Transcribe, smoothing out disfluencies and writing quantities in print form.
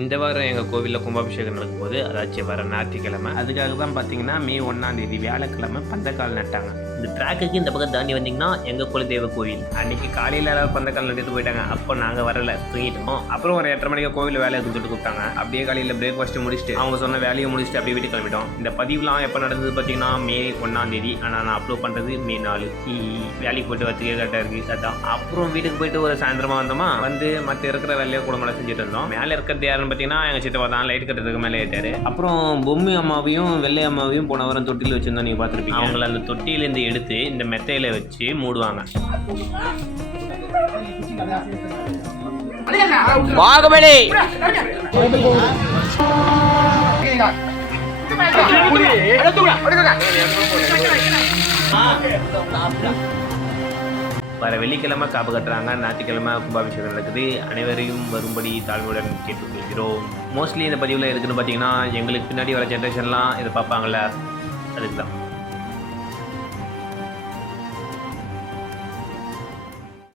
இந்த வாரம் எங்கள் கோவிலில் கும்பாபிஷேகம் நடக்கும்போது அதாச்சும் வர ஞாயிற்றுக்கிழமை அதுக்காக தான் பார்த்தீங்கன்னா மே 1 வியாழக்கிழமை பந்தக்கால் நட்டாங்க. இந்த ட்ராக்குக்கு இந்த பக்கம் தாண்டி வந்தீங்கன்னா எங்கள் குலதெய்வ கோவில். அன்றைக்கி காலையில் எல்லாரும் பந்தக்கால் நட்டு போயிட்டாங்க. அப்போ நாங்கள் வரல, தூங்கிட்டோம். அப்புறம் ஒரு 8:30 மணிக்கு கோவில் வேலையை கொடுத்துட்டு கூப்பிட்டாங்க. அப்படியே காலையில் பிரேக்ஃபாஸ்ட்டு முடிச்சுட்டு அவங்க சொன்ன வேலையை முடிச்சுட்டு அப்படியே வீட்டுக்கு கிளம்பிட்டோம். இந்த பதிவுலாம் எப்போ நடந்தது பார்த்தீங்கன்னா மே 1 ஆனால் நான் அப்லோட் பண்ணுறது மே 4. வேலைக்கு போய்ட்டு வச்சுக்கே கரெக்டாக இருக்குது. அதான் அப்புறம் வீட்டுக்கு போயிட்டு ஒரு சாயந்தரமாக வந்தோமா, வந்து மற்ற இருக்கிற வேலையை குடும்பம் செஞ்சுட்டு இருந்தோம். மேலே இருக்கிறது யாருன்னு பார்த்தீங்கன்னா எங்கள் சித்தப்பா தான். லைட் கட்டுறதுக்கு மேலே ஏற்றாரு. அப்புறம் பொம்மை அம்மாவையும் வெள்ளை அம்மாவையும் போன வாரம் தொட்டியில் வச்சுருந்தா நீங்கள் பார்த்துருப்பீங்க. அவங்கள அந்த தொட்டியிலேருந்து எடுத்து இந்த மெத்தையில வச்சு மூடுவாங்க. பாகுபலி வர வெள்ளிக்கிழமை காப்பு கட்டுறாங்க, ஞாயிற்றுக்கிழமை கும்பாபிஷேகம் நடக்குது. அனைவரையும் வரும்படி தாழ்வுடன் கேட்டுக்கொள்கிறோம். மோஸ்ட்லி இந்த பதிவில் இருக்குன்னு பார்த்தீங்கன்னா எங்களுக்கு பின்னாடி வர ஜென்ரேஷன்லாம் இதை பார்ப்பாங்கள்ல, அதுக்கு தான்.